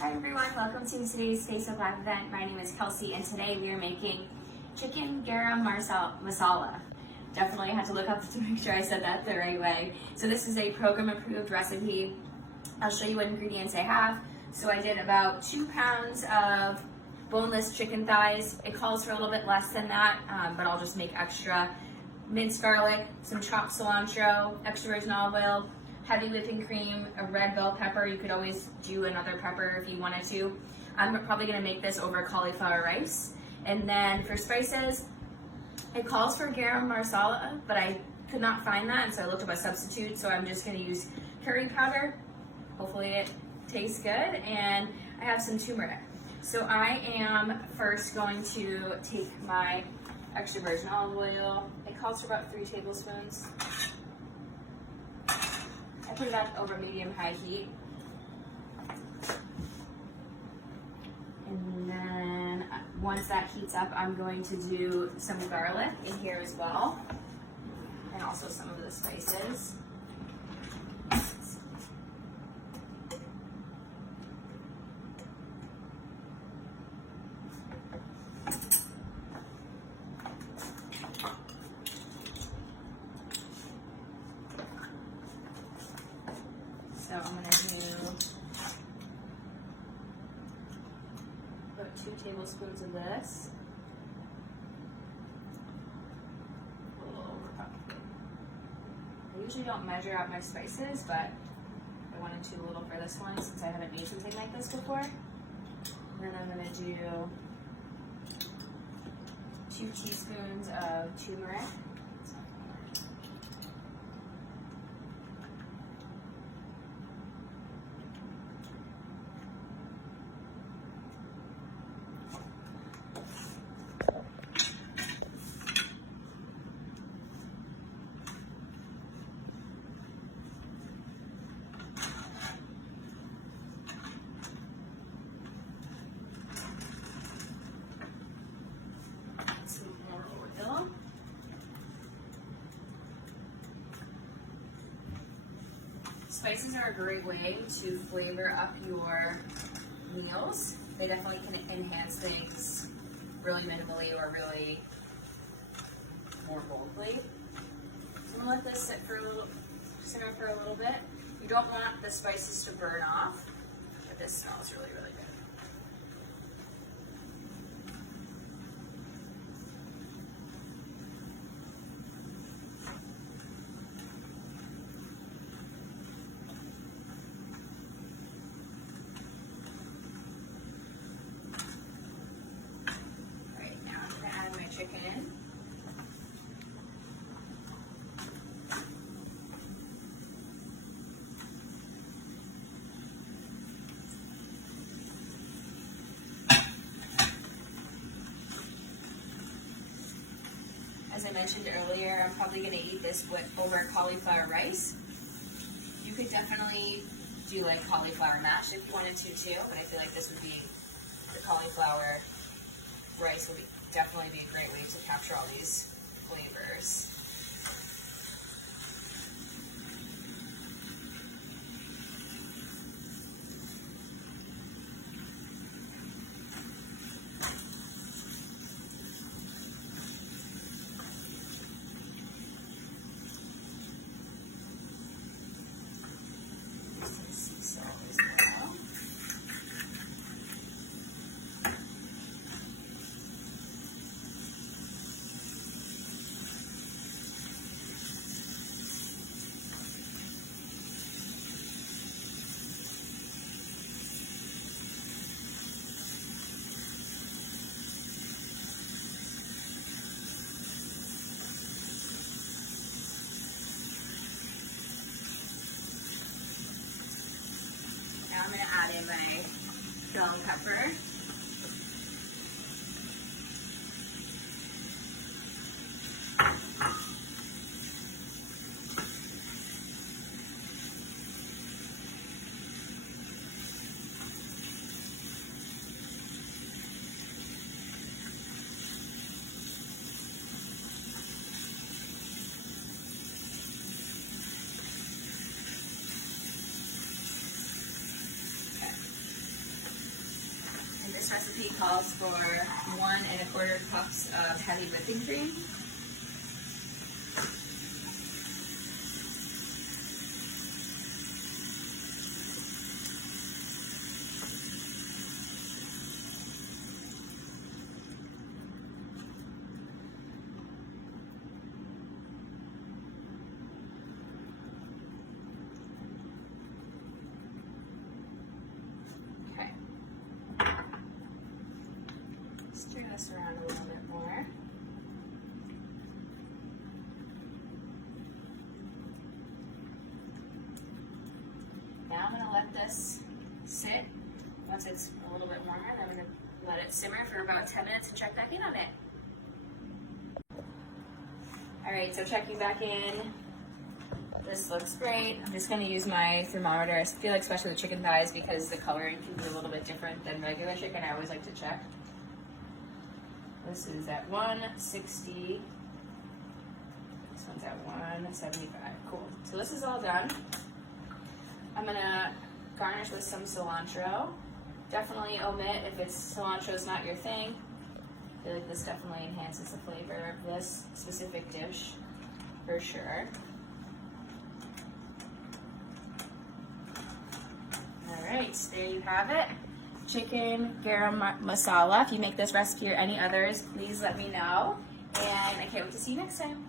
Hi everyone, welcome to today's Facebook Live event. My name is Kelsey and today we are making chicken garam masala. Definitely had to look up to make sure I said that the right way. So this is a program approved recipe. I'll show you what ingredients I have. So I did about 2 pounds of boneless chicken thighs. It calls for a little bit less than that, but I'll just make extra. Minced garlic, some chopped cilantro, extra virgin olive oil, heavy whipping cream, a red bell pepper. You could always do another pepper if you wanted to. I'm probably gonna make this over cauliflower rice. And then for spices, it calls for garam masala, but I could not find that, and so I looked up a substitute. So I'm just gonna use curry powder. Hopefully it tastes good. And I have some turmeric. So I am first going to take my extra virgin olive oil. It calls for about 3 tablespoons. I put it on over medium-high heat. And then once that heats up, I'm going to do some garlic in here as well. And also some of the spices. So I'm going to do about 2 tablespoons of this. A little overpowered. I usually don't measure out my spices, but I wanted to a little for this one since I haven't made something like this before. And then I'm going to do 2 teaspoons of turmeric. Spices are a great way to flavor up your meals. They definitely can enhance things really minimally or really more boldly. So I'm gonna let this simmer for a little bit. You don't want the spices to burn off, but this smells really, really good. Chicken. As I mentioned earlier, I'm probably going to eat this over cauliflower rice. You could definitely do like cauliflower mash if you wanted to too, but I feel like this would be, the cauliflower rice would definitely be a great way to capture all these flavors. Some sea salt as well. Now I'm going to add in my bell pepper. this recipe calls for 1 1/4 cups of heavy whipping cream. Stir this around a little bit more. Now I'm going to let this sit. Once it's a little bit warmer, then I'm going to let it simmer for about 10 minutes and check back in on it. Alright, so checking back in. This looks great. I'm just going to use my thermometer. I feel like especially with chicken thighs, because the coloring can be a little bit different than regular chicken, I always like to check. This is at 160. This one's at 175. Cool. So this is all done. I'm gonna garnish with some cilantro. Definitely omit if cilantro is not your thing. I feel like this definitely enhances the flavor of this specific dish for sure. All right, there you have it. Chicken Garam Masala. If you make this recipe or any others, please let me know. And I can't wait to see you next time.